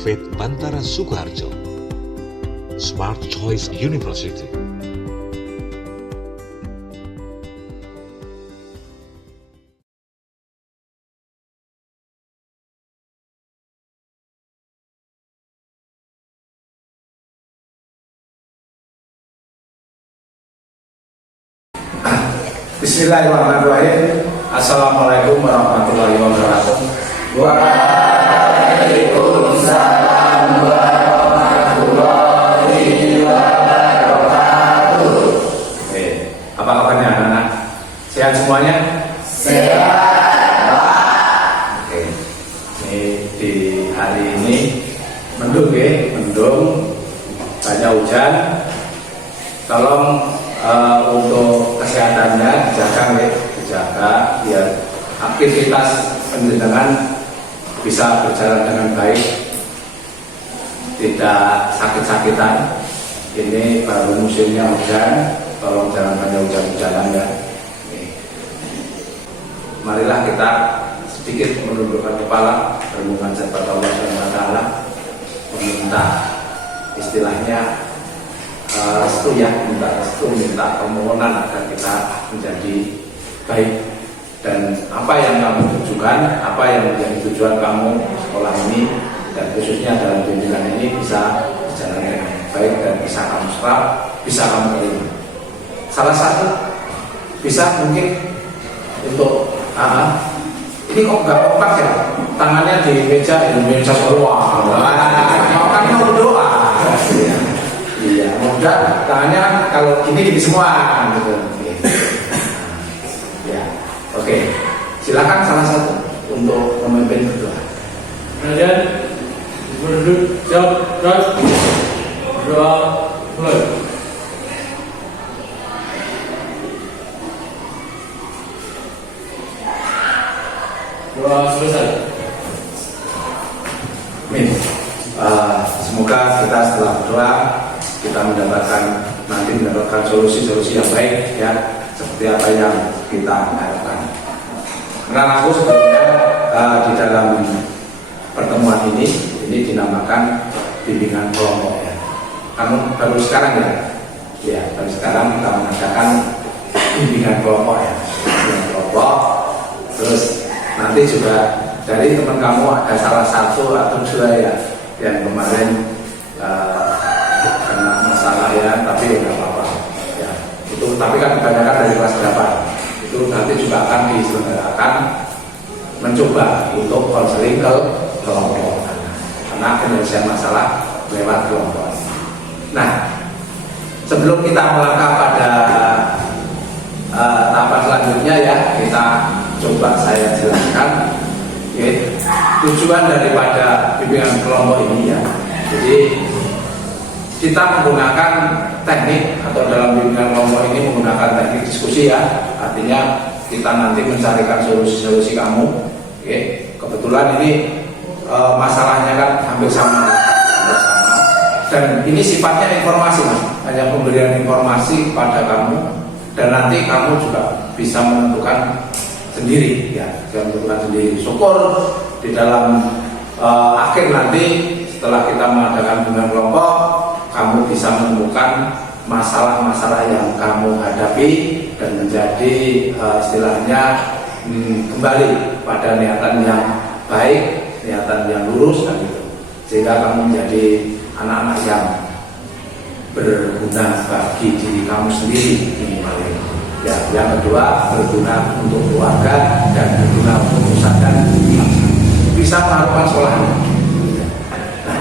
TVET Bantara Sukoharjo. Smart Choice University. Bismillahirrahmanirrahim. Assalamualaikum warahmatullahi wabarakatuh. Waalaikumsalam warahmatullahi wabarakatuh. Apa kabarnya anak-anak? Sehat semuanya? Sehat. Oke. Ini di hari ini mendung ya, mendung, banyak hujan. Tolong untuk kesehatannya dijaga biar aktivitas pendidikan bisa berjalan dengan baik, tidak sakit-sakitan. Ini baru musimnya hujan, tolong jangan banyak hujan-hujanan ya. Marilah kita sedikit menundukkan kepala, bermunajat pada Allah SWT, meminta istilahnya restu ya, minta permohonan agar kita menjadi baik, dan apa yang kamu tujukan, apa yang menjadi tujuan kamu sekolah ini dan khususnya dalam bimbingan ini bisa berjalan dengan baik dan bisa kamu serap, bisa kamu terima. Salah satu bisa mungkin untuk ini kok nggak kompak ya, tangannya di meja Indonesia semua, kan mau berdoa. Iya, mudah tangannya kalau gini semua gitu. Ya, oke. Silakan salah satu untuk memimpin berdoa. Kemudian berduduk, jawab, berdoa, mulai. Doa selesai. Amin. Semoga kita setelah berdoa kita nanti mendapatkan solusi-solusi yang baik ya, seperti apa yang kita harapkan. Karena aku sebelumnya di dalam pertemuan ini dinamakan bimbingan kelompok ya. Kamu baru sekarang ya, baru sekarang kita mengadakan bimbingan kelompok ya, bimbingan kelompok. Terus nanti juga dari teman kamu ada salah satu atau dua ya yang kemarin kena masalah ya, tapi nggak apa-apa ya. Itu tapi kan kebanyakan dari kelas 8 itu nanti juga akan diselenggarakan mencoba untuk konseling ke kelompok karena penyelesaian masalah lewat kelompok. Nah, sebelum kita melangkah pada tahapan selanjutnya ya, kita coba saya jelaskan tujuan daripada bimbingan kelompok ini ya. Jadi kita menggunakan teknik atau dalam bimbingan kelompok ini menggunakan teknik diskusi ya. Artinya kita nanti mencarikan solusi-solusi kamu. Oke. Kebetulan ini masalahnya kan hampir sama. Dan ini sifatnya informasi mas, hanya pemberian informasi kepada kamu dan nanti kamu juga bisa menentukan sendiri ya, menentukan sendiri. Syukur di dalam akhir nanti setelah kita mengadakan bimbingan kelompok, kamu bisa menemukan masalah-masalah yang kamu hadapi dan menjadi istilahnya kembali pada niatan yang baik, niatan yang lurus dan gitu. Sehingga kamu menjadi anak-anak yang berguna bagi diri kamu sendiri minimal. Ya, yang kedua berguna untuk keluarga dan berguna untuk usaha dan bisa melakukan sekolah. Nah,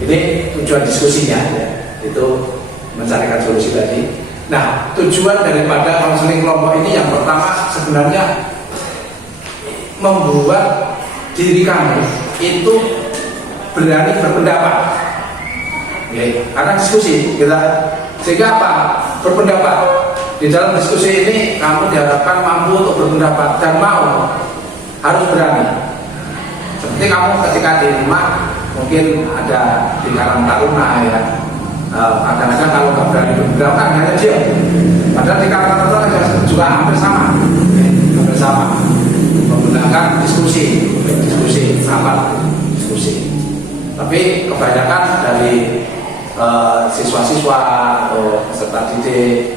ini tujuan diskusinya ya, itu mencarikan solusi tadi. Nah, tujuan daripada konseling kelompok ini yang pertama sebenarnya membuat diri kamu itu berani berpendapat. Ya, karena diskusi kita sehingga apa? Berpendapat. Di dalam diskusi ini kamu diharapkan mampu untuk berpendapat dan mau, harus berani. Seperti kamu ketika di rumah mungkin ada di Karang Taruna ya, kadang-kadang kalau nggak berani berpendapat kan hanya diam. Padahal di Karang Taruna juga hampir sama menggunakan diskusi, rapat, diskusi. Tapi Tapi kebanyakan dari siswa-siswa atau peserta didik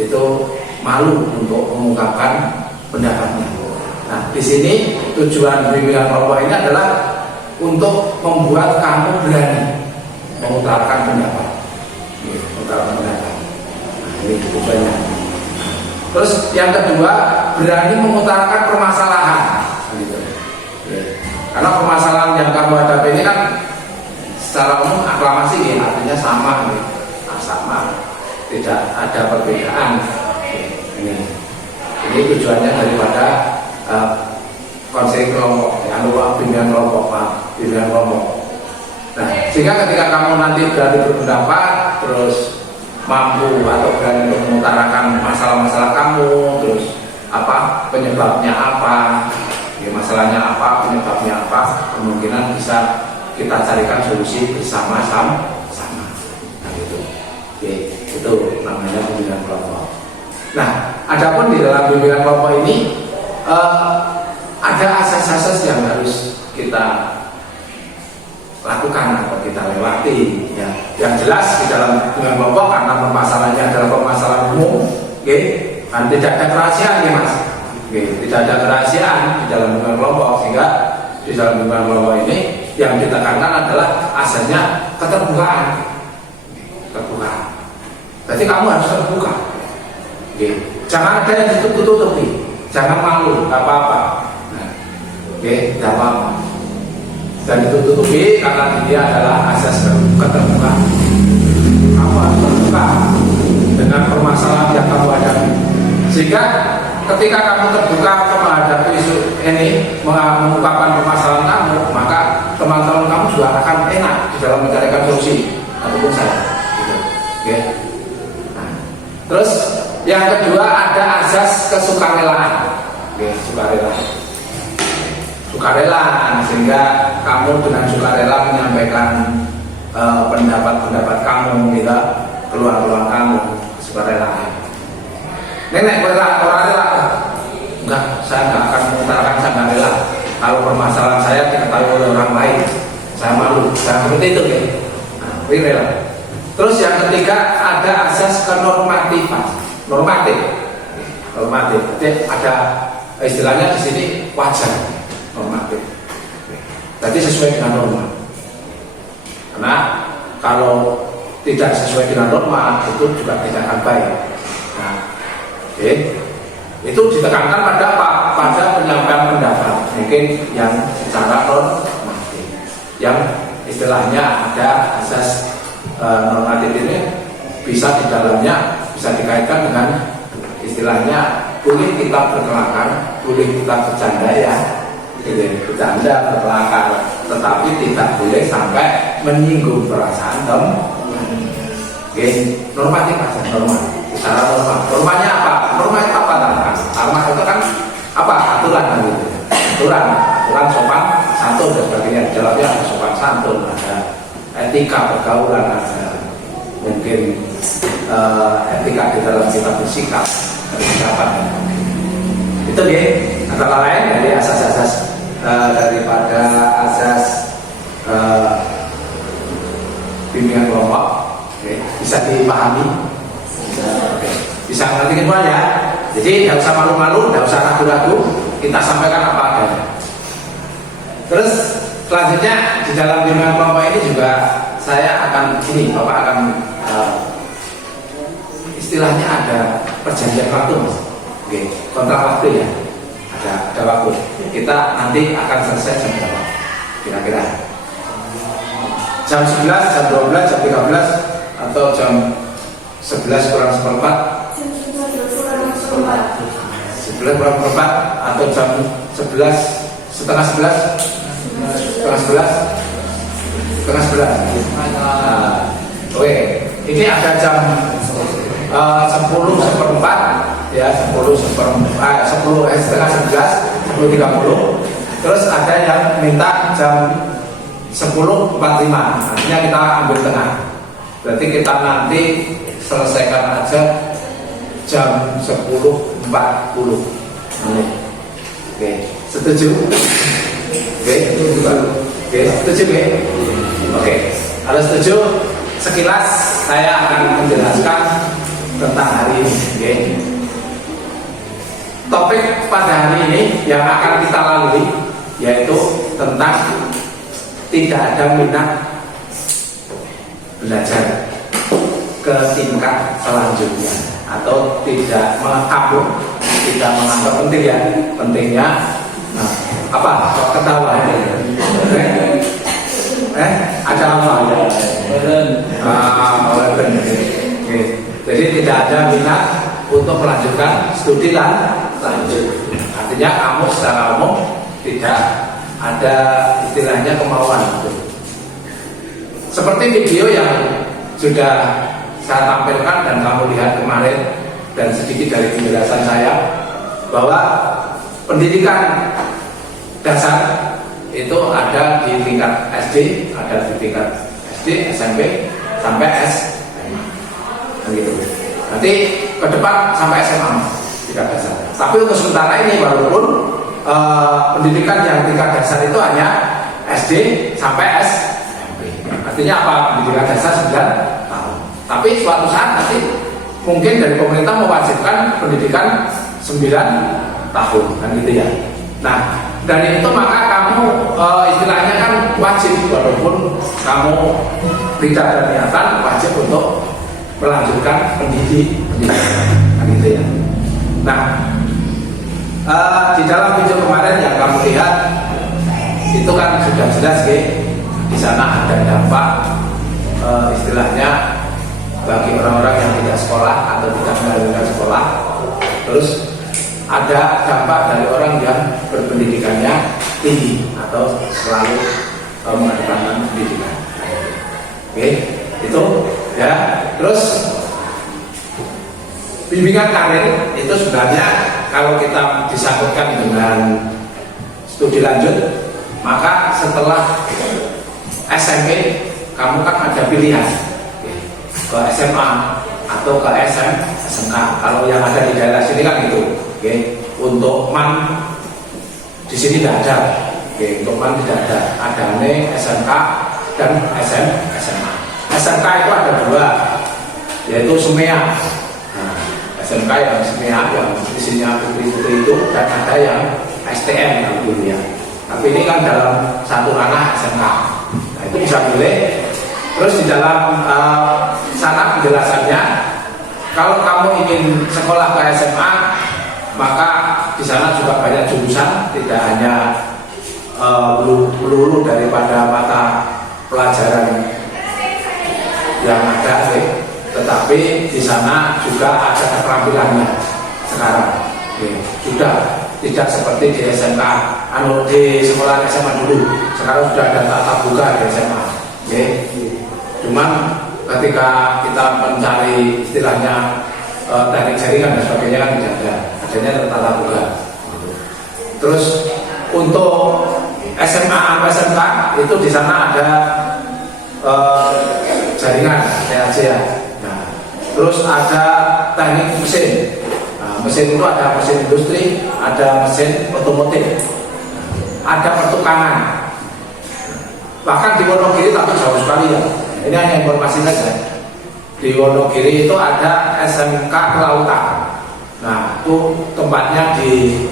itu malu untuk mengungkapkan pendapatnya. Nah, di sini tujuan bimbingan kelompok ini adalah untuk membuat kamu berani mengutarakan pendapat. Mengutarakan pendapat. Nah, ini tujuannya. Terus yang kedua, berani mengutarakan permasalahan. Gitu. Karena permasalahan yang kamu hadapi ini kan secara umum aklamasi ya, artinya sama, ya. Nah, sama, tidak ada perbedaan. Ini tujuannya daripada konseling kelompok, bimbingan kelompok, bimbingan kelompok. Nah, sehingga ketika kamu nanti berani berpendapat, terus mampu atau berani untuk mengutarakan masalah-masalah kamu, terus apa penyebabnya apa, ya, masalahnya apa, penyebabnya apa, kemungkinan bisa kita carikan solusi bersama-sama. Nah, itu namanya bimbingan kelompok. Nah, adapun di dalam bimbingan kelompok ini ada asas-asas yang harus kita lakukan atau kita lewati. Ya. Yang jelas di dalam bimbingan kelompok, karena permasalahannya adalah permasalahan umum, dan tidak ada kerahasiaan, ya Mas. Tidak ada kerahasiaan di dalam bimbingan kelompok, sehingga di dalam bimbingan kelompok ini yang ditekankan adalah asasnya keterbukaan. Terbuka. Jadi kamu harus terbuka. Jangan ada yang ditutup-tutupi, jangan malu, nggak apa-apa. Nggak apa-apa. Dan ditutupi karena dia adalah asas keterbukaan. Kamu harus terbuka dengan permasalahan yang kamu hadapi. Sehingga ketika kamu terbuka menghadapi isu ini, mengungkapkan permasalahan kamu, maka teman-teman kamu juga akan enak di dalam mencarikan solusi ataupun saya. Gitu. Nah, terus yang kedua ada asas kesukarelaan. Sukarelaan, sehingga kamu dengan sukarela menyampaikan pendapat-pendapat kamu, gitu, keluhan-keluhan kamu, sukarelaan. Nenek rela, enggak, saya enggak akan mengutarakan, saya enggak rela. Kalau permasalahan saya diketahui oleh orang lain, saya malu, saya seperti itu, ya. Nah, ini rela. Terus yang ketiga ada asas kenormatifan. Normatif. Jadi ada istilahnya di sini wajar, normatif. Jadi sesuai dengan norma. Karena kalau tidak sesuai dengan norma itu juga tidak akan baik. Nah, itu ditekankan pada apa? Pada penyampaian pendapat. Mungkin yang secara normatif, yang istilahnya ada asas normatif ini bisa di dalamnya bisa dikaitkan dengan istilahnya boleh kita berkelakar, boleh kita bercanda, ya, bercanda, berkelakar, tetapi tidak boleh sampai menyinggung perasaan teman. Normatif aja, norma. Secara norma. Normanya apa? Norma itu apa? Norma itu kan apa? Aturan, gitu. Aturan sopan santun dan sebagainya. Dalamnya ada sopan santun, ada etika pergaulan, ada mungkin etika di dalam kita bersikap, berpendapat. Itu dia antara lain dari asas-asas daripada asas bimbingan kelompok. Bisa dipahami, bisa ngerti semuanya. Jadi tidak usah malu-malu, tidak usah ragu-ragu, kita sampaikan apa adanya. Terus selanjutnya di dalam bimbingan kelompok ini juga saya akan Bapak akan istilahnya ada perjanjian waktu, Mas. Kontrak waktu, ya. Ada waktu. Kita nanti akan selesai jam berapa? Kira-kira jam 11, jam 12, jam 13, atau jam 11 kurang seperempat? 11 kurang seperempat, atau jam 11 setengah 11? Setengah 11. Oke, ini ada jam 10 seperempat, ya, 10 setengah 11, 10.30. Terus ada yang minta jam 10.45, artinya kita ambil tengah. Berarti kita nanti selesaikan aja jam 10.40. Oke, setuju? Oke, itu juga. Oke, setuju ya? Oke, kalau setuju, sekilas saya akan menjelaskan tentang hari ini. Oke. Topik pada hari ini yang akan kita lalui yaitu tentang tidak ada minat belajar ke tingkat selanjutnya atau tidak menganggap penting ya, pentingnya apa? Kok ketawa ya? Ada apa? Jadi tidak ada minat untuk melanjutkan studi lanjut. Artinya kamu secara umum tidak ada istilahnya kemauan itu. Seperti video yang sudah saya tampilkan dan kamu lihat kemarin dan sedikit dari penjelasan saya bahwa pendidikan dasar itu ada di tingkat SD, ada di tingkat SD, SMP, sampai SMA. Begitu. Nanti ke depan sampai SMA tingkat dasar. Tapi untuk sementara ini walaupun pendidikan yang tingkat dasar itu hanya SD sampai SMP. Artinya apa? Pendidikan dasar 9 tahun. Tapi suatu saat nanti mungkin dari pemerintah mewajibkan pendidikan 9 tahun kan gitu ya. Nah, dari itu maka kamu istilahnya kan wajib walaupun kamu tidak ada niatan wajib untuk melanjutkan pendidikan kan gitu ya. Nah, di dalam video kemarin yang kamu lihat itu kan sudah jelas ya, di sana ada dampak istilahnya bagi orang-orang yang tidak sekolah atau tidak melanjutkan sekolah. Terus ada dampak dari orang yang berpendidikannya tinggi atau selalu mengedepankan pendidikan. Oke, itu ya. Terus bimbingan karir itu sebenarnya kalau kita disangkutkan dengan studi lanjut, maka setelah SMP kamu kan ada pilihan ke SMA atau ke SMK. Kalau yang ada di daerah sini kan gitu. Oke, untuk MAN di sini tidak ada. Oke, untuk MAN tidak ada. Ada SMK dan SMA. SMK itu ada dua, yaitu SEMEA. Nah, SMK yang SEMEA yang isinya putri-putri itu, dan ada yang STM yang dulu ya. Tapi ini kan dalam satu ranah SMK. Nah, itu bisa pilih. Terus di dalam sana penjelasannya, kalau kamu ingin sekolah ke SMA, maka di sana juga banyak jurusan, tidak hanya melulu daripada mata pelajaran yang ada, tetapi di sana juga ada keterampilannya sekarang. Sudah tidak seperti di SMK, di sekolah SMA dulu. Sekarang sudah ada tatap muka di SMA. Cuman ketika kita mencari istilahnya teknik jaringan dan sebagainya kan tidak ada, adanya tatap muka. Terus untuk SMA atau SMK itu di sana ada jaringan TAJ ya. Nah, terus ada teknik mesin. Nah, mesin itu ada mesin industri, ada mesin otomotif, ada pertukangan. Bahkan di Wonogiri tapi jauh sekali ya. Ini hanya informasi saja. Di Wonogiri itu ada SMK Kelautan. Nah, itu tempatnya di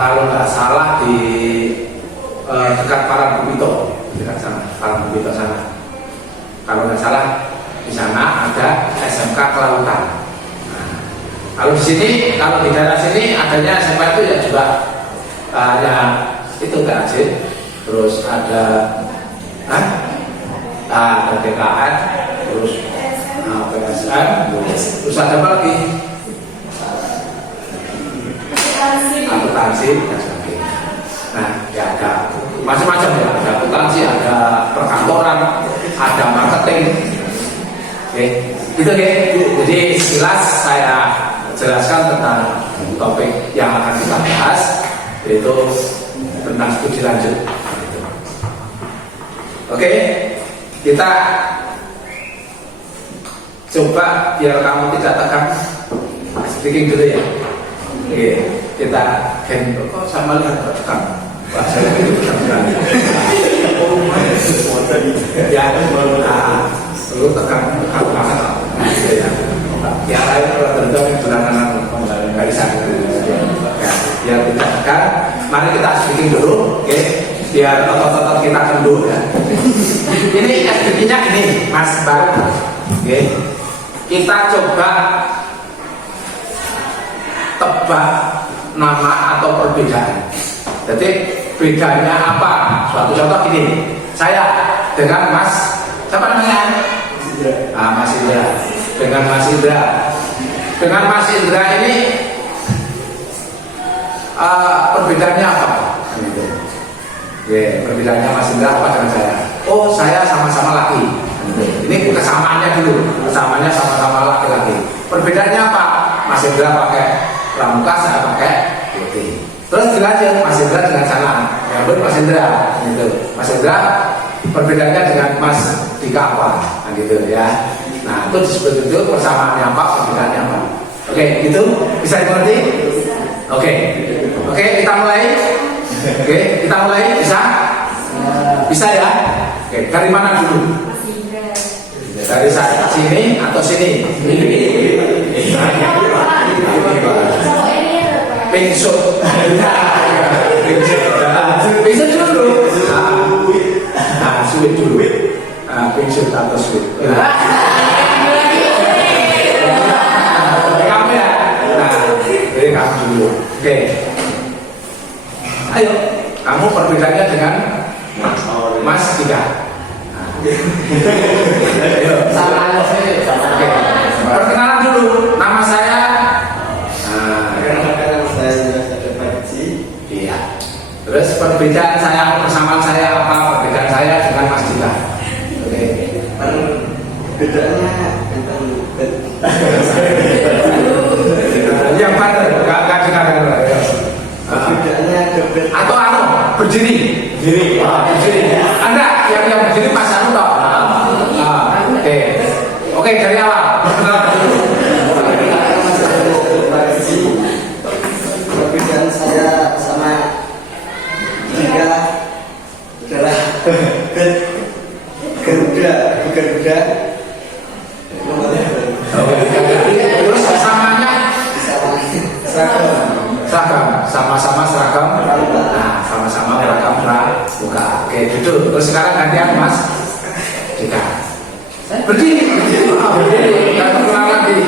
kalau nggak salah di dekat Parangkubito, dekat sana, Parangkubito sana. Kalau nggak salah di sana ada SMK Kelautan. Nah, kalau di sini, kalau di daerah sini adanya SMK itu ya juga ya itu TAJ, terus ada ada DKN, terus PSN, terus ada apa lagi? Akuntansi dan sebagainya. Nah, ya ada macam-macam ya, ada akuntansi, ada perkantoran, ada marketing. Oke, gitu ya. Jadi sekilas saya jelaskan tentang topik yang akan kita bahas, yaitu tentang studi lanjut. Oke, kita coba biar kamu tidak tekan speaking dulu ya. Oke, kita kok sama lihat tekan bahasa itu tekan. stretching dulu, oke? Biar otot-otot kita kendor ya. Ini SDG-nya ini, Mas Mbak. Oke. Kita coba tebak nama atau perbedaan. Jadi bedanya apa? Suatu contoh gini, saya dengan Mas, siapa namanya? Mas Indra. Dengan Mas Indra. Dengan Mas Indra ini perbedaannya apa? Perbedaannya Mas Indra apa dengan saya? Oh, saya sama-sama laki. Ini kesamaannya dulu. Kesamaannya sama-sama laki-laki. Perbedaannya apa? Mas Indra pakai pramuka, saya pakai putih. Terus dilanjut Mas Indra dengan sana. Yang Mas Indra, gitu. Mas Indra perbedaannya dengan Mas Dika apa? Nah, gitu ya. Nah, itu disebut itu persamaannya apa, perbedaannya apa. Oke, gitu bisa dimengerti? Oke, kita mulai. Oke, kita mulai, bisa? Bisa ya? Oke, dari mana dulu? Dari sini atau sini? Pingsut. Pingsut dulu. Sulit dulu. Pingsut atau sulit. Kamu ya? Jadi kamu dulu. Oke. Ayo, kamu perbedaannya dengan Mas Dika. Oke. Perkenalan dulu. Nama saya. Iya. Terus perbedaan saya, persamaan saya apa? Perbedaan saya dengan Mas Dika. Oke. Bedanya Yang mana? Gak dengar. bedanya Atau berdiri. Berdiri. Anda yang berdiri Mas Anu toh. Oke, dari awal. perbedaan saya sama Dika adalah Garuda. Terus kesamanya seragam, sama-sama seragam. Nah, sama-sama seragam pramuka. Oke, gitu. Terus sekarang gantian Mas Dika. Berdiri. Yang perkenalan diri.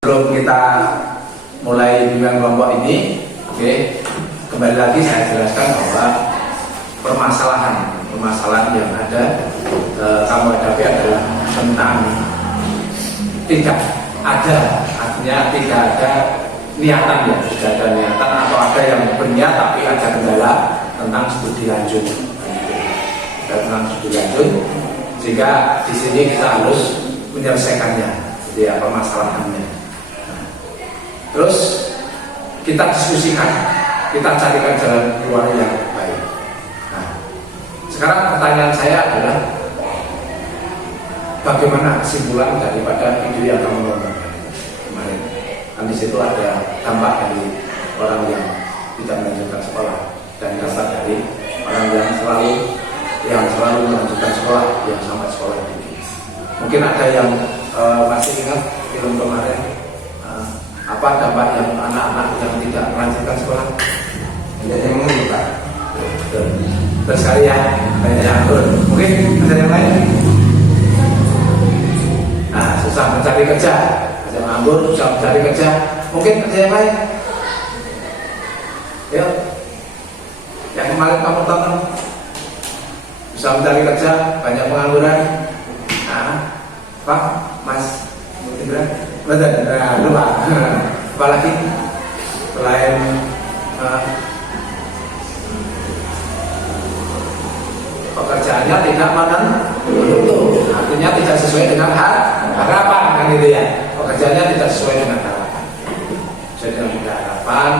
Sebelum kita mulai bimbingan kelompok ini, oke, kembali lagi saya jelaskan bahwa permasalahan yang ada kamu hadapi adalah tentang tidak ada, artinya tidak ada niatan ya, tidak ada niatan atau ada yang berniat tapi ada kendala tentang studi lanjut, tentang studi lanjut, sehingga di sini kita harus menyelesaikannya, jadi apa permasalahannya. Terus kita diskusikan, kita carikan jalan keluar yang baik. Nah, sekarang pertanyaan saya adalah bagaimana kesimpulan daripada video yang kamu nonton kemarin? Kan di situ ada dampak dari orang yang tidak melanjutkan sekolah dan dampak dari orang yang selalu melanjutkan sekolah yang sampai sekolah tinggi. Mungkin ada yang masih ingat film kemarin. Apa dampak yang anak-anak yang tidak melanjutkan sekolah? Tidak yang mengikat. Terus sekali ya, banyak yang turun. Mungkin ada yang lain. Nah, susah mencari kerja, ada nganggur, susah mencari kerja. Mungkin ada yang lain. Yuk, yang kemarin kamu tonton, susah mencari kerja, banyak pengangguran. Nah, Pak, Mas, Indra. Betul, lupa. Apalagi selain pekerjaannya tidak menentu, artinya tidak sesuai dengan harapan, kan gitu ya. Pekerjaannya tidak sesuai dengan harapan, sesuai dengan harapan,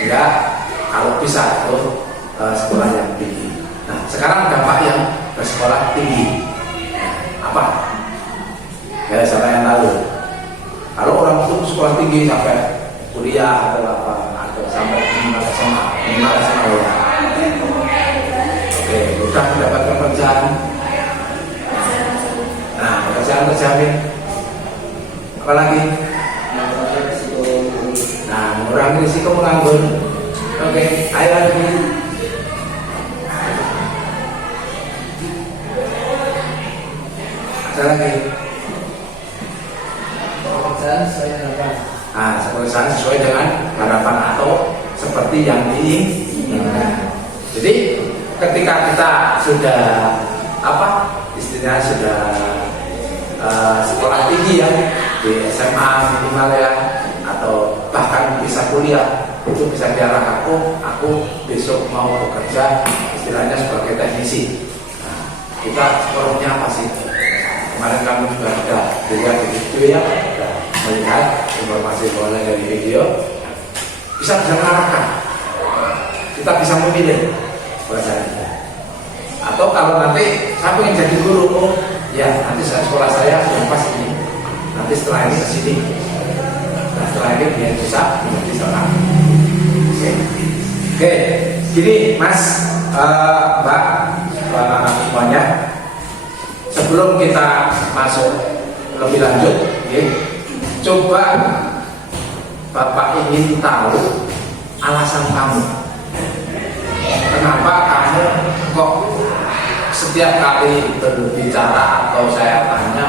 sehingga kalau bisa itu sekolah yang tinggi. Nah, sekarang dampak yang bersekolah tinggi apa? Ya, siapa yang tahu? Kalau orang itu sekolah tinggi sampai kuliah atau apa, atau sampai minimal SMA ya. Oke, sudah mendapatkan pekerjaan. Nah, pekerjaan terjamin. Apalagi? mengurangi risiko menganggur. Oke, ayo lagi. Ada lagi. Pekerjaan sesuai harapan. Pekerjaan sesuai dengan harapan atau seperti yang diinginkan. Jadi ketika kita sudah istilahnya sudah sekolah tinggi ya, di SMA minimal ya, atau bahkan bisa kuliah, itu bisa diarah aku besok mau bekerja istilahnya sebagai teknisi. Kita sekolahnya apa sih? Kemarin kamu juga sudah lihat di video ya, sudah melihat informasi dari video, bisa mengarahkan. Kita bisa memilih bahasanya. Atau kalau nanti saya ingin jadi guru, ya nanti sekolah saya sudah pas ini. Nanti setelah ini ke sini. Nah, setelah ini biar bisa menjadi seorang. Oke, gini Mas, Mbak, anak-anak semuanya. Sebelum kita masuk lebih lanjut, coba Bapak ingin tahu alasan kamu. Kenapa kamu kok setiap kali berbicara atau saya tanya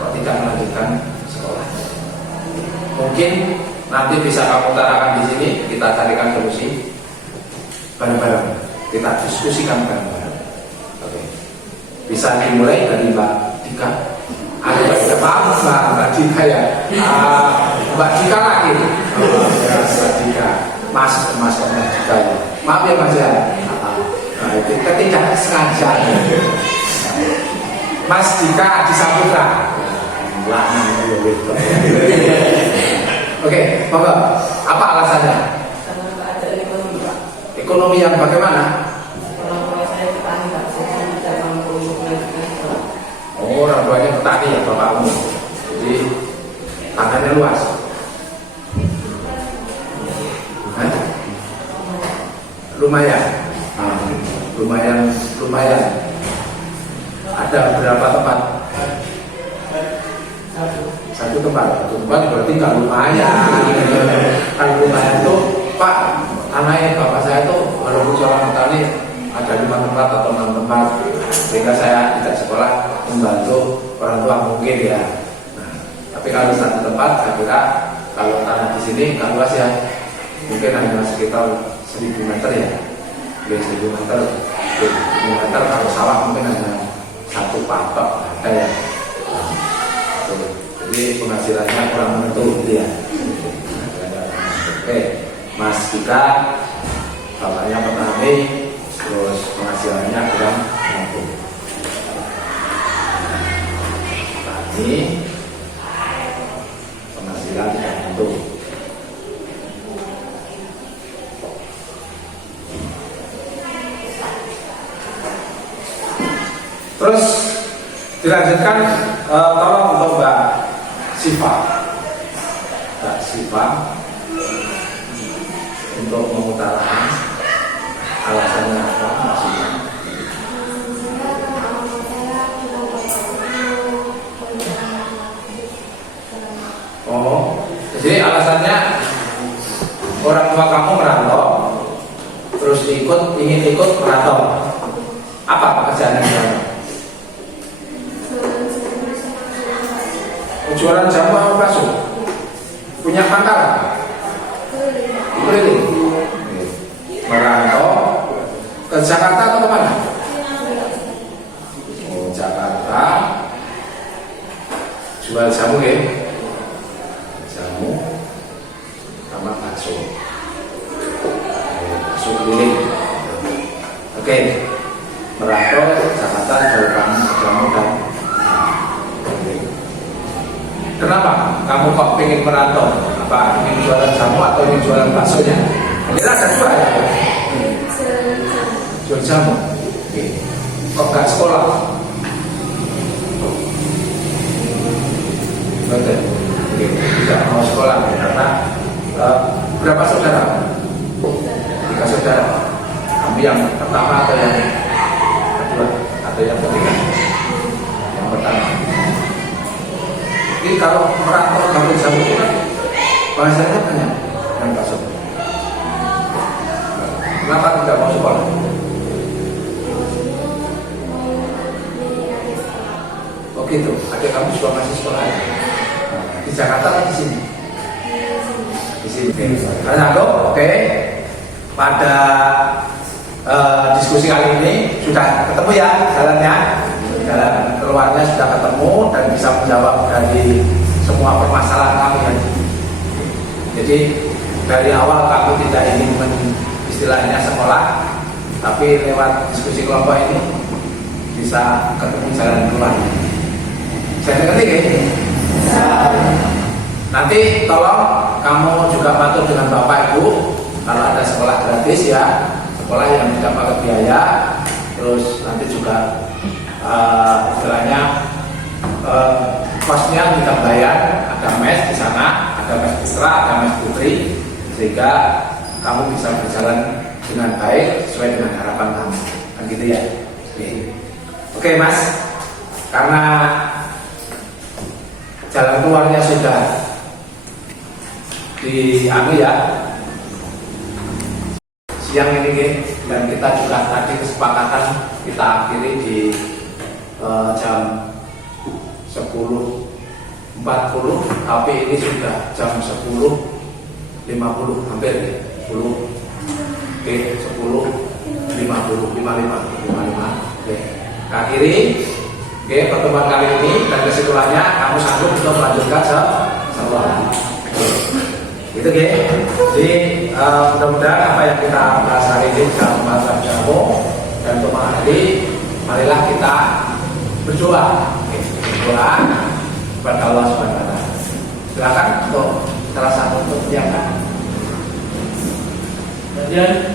kok tidak melanjutkan sekolah? Mungkin nanti bisa kamu utarakan di sini, kita carikan solusi bareng-bareng, kita diskusikan bareng-bareng. Oke. Bisa dimulai dari Mbak Dika. Mbak Dika ya. Mbak Dika lagi. Mbak Dika. Mas Dika ya. Maaf ya Mas ya. Nah, itu ketika sengaja. Mas Dika Adi Saputra. Oke, Bapak, apa alasannya? Karena ada ekonomi, Pak. Ekonomi yang bagaimana? Orang tua saya petani, Pak. Saya tidak mampu untuk melanjutkan sekolah. Oh, orang tuanya petani ya bapakmu. Jadi tangannya luas. Hah? Lumayan. Lumayan. Ada berapa tempat? Satu tempat berarti nggak lumayan. Kalau lumayan itu Pak, anaknya bapak saya tuh walaupun seorang petani ada 5 tempat atau 6 tempat, sehingga saya tidak sekolah membantu orang tua mungkin ya. Nah, tapi kalau satu tempat, saya kira kalau tanah di sini nggak luas ya, mungkin hanya sekitar 1000 meter ya, 1000 meter. 1000 meter kalau sawah mungkin hanya satu patok ada ya. Jadi penghasilannya kurang menentu gitu ya. Oke, Mas Dika, bapaknya petani, terus penghasilannya kurang menentu. Petani, penghasilan tidak menentu. Terus dilanjutkan, tolong untuk Mbak Siva untuk mengutarakan alasannya apa Mbak Siva. Oh, jadi alasannya orang tua kamu merantau, terus ingin ikut merantau. Apa pekerjaannya merantau? Jualan jamu apa bakso? Punya pangkalan? Keliling. Merantau ke Jakarta atau kemana? Oh, Jakarta. Jual jamu ya? Jamu sama bakso. Bakso keliling. Oke. Merantau Jakarta jual jamu dan kenapa kamu kok pengen merantau? Apa ingin jualan jamu atau ingin jualan baksonya? Kita ada dua ya. Jual jamu. Kok nggak sekolah? Betul. Tidak mau sekolah karena berapa saudara? 3 saudara. Kamu yang pertama atau yang kedua atau yang ketiga? Yang pertama. Jadi kalau merantau kampung jamu itu kan bahasanya banyak. nggak mau sekolah? Oh gitu, adik kamu juga masih sekolah ya? Di Jakarta atau di sini? Di sini. Karena oke. Pada diskusi kali ini sudah ketemu ya jalannya, jalan keluarnya sudah ketemu dan bisa menjawab dari semua permasalahan kamu ya. Jadi dari awal kamu tidak ingin istilahnya sekolah, tapi lewat diskusi kelompok ini bisa ketemu jalan keluar. Saya ngerti ya? Nanti tolong kamu juga patuh dengan Bapak Ibu kalau ada sekolah gratis ya, sekolah yang tidak pakai biaya. Terus nanti juga istilahnya kosnya kita bayar, ada mes di sana, ada mes putra, ada mes putri, sehingga kamu bisa berjalan dengan baik sesuai dengan harapan kamu, kan gitu ya. Oke Mas, karena jalan keluarnya sudah diambil ya siang ini, dan kita juga tadi kesepakatan kita akhiri di jam 10.40, tapi ini sudah jam 10.50 hampir 10. Oke, 10.50, 55. Oke, akhiri pertemuan kali ini, dan kesimpulannya kamu sanggup untuk melanjutkan sekolah. Gitu jadi mudah-mudahan apa yang kita bahas hari ini bisa membantu kamu dan untuk mengakhiri, marilah kita berdoa kepada Allah Subhanahu wa Ta'ala. Silakan untuk salah satu untuk yang Kemudian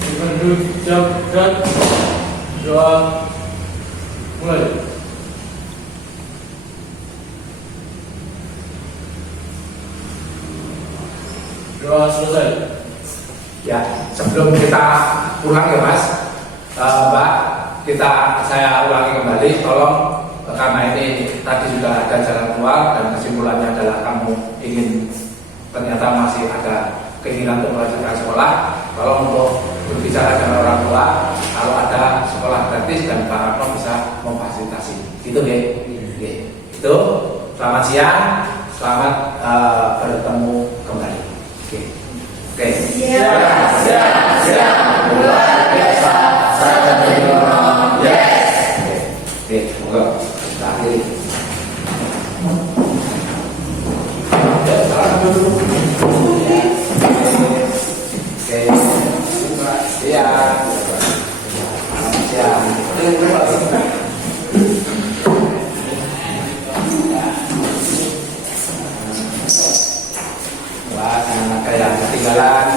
dipandu jawab doa mulai. Doa selesai. ya, sebelum kita pulang ya Mas, Mbak, saya ulangi kembali, tolong karena ini tadi sudah ada jalan keluar dan kesimpulannya adalah kamu ingin ternyata masih ada keinginan untuk melanjutkan sekolah, tolong untuk berbicara dengan orang tua kalau ada sekolah gratis dan Pak Ratno bisa memfasilitasi. Gitu Itu. Selamat siang, selamat bertemu kembali. Oke. Siap, luar biasa, sangat terima. Yes. Oke, semoga kita akhiri. Oke, siap. Wah, jangan ada yang ketinggalan.